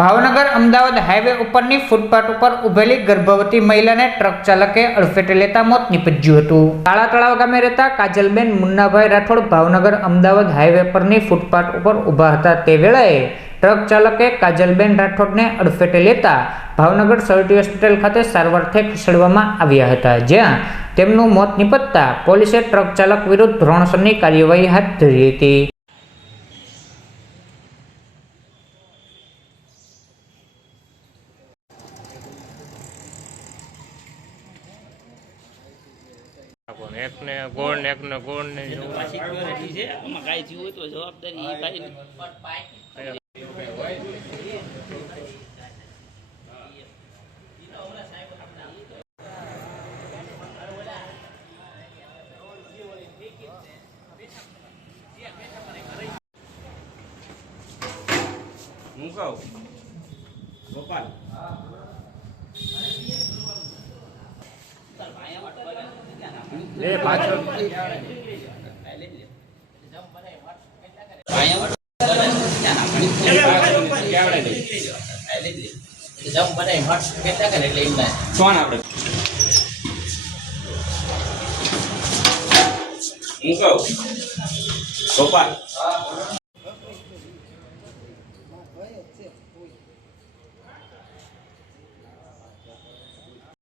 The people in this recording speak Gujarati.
ભાવનગર અમદાવાદ હાઈવે ઉપરની ફૂટપાથ ઉપર ઉભેલી ગર્ભવતી મહિલાને ટ્રક ચાલકે અડફેટે લેતા મોત નીપજ્યું હતું। કાળા તળાવ ગામે રહેતા કાજલબેન મુન્નાભાઈ રાઠોડ ભાવનગર અમદાવાદ હાઈવે પરની ફૂટપાથ ઉપર ઊભા હતા તે વેળાએ ટ્રક ચાલકે કાજલબેન રાઠોડને અડફેટે લેતા ભાવનગર સર્ટી હોસ્પિટલ ખાતે સારવારથી ખસેડવામાં આવ્યા હતા, જ્યાં તેમનું મોત નીપજતા પોલીસે ટ્રક ચાલક વિરુદ્ધ ધોરણસરની કાર્યવાહી હાથ ધરી હતી। એકને ગોળ ને એકને ગોળ ને સિક્યોરિટી છે આમાં કાંઈ થયું હોય તો જવાબદારી એ કાંઈ હું કહું ગોપાલ એ પાછળ ગોપાલ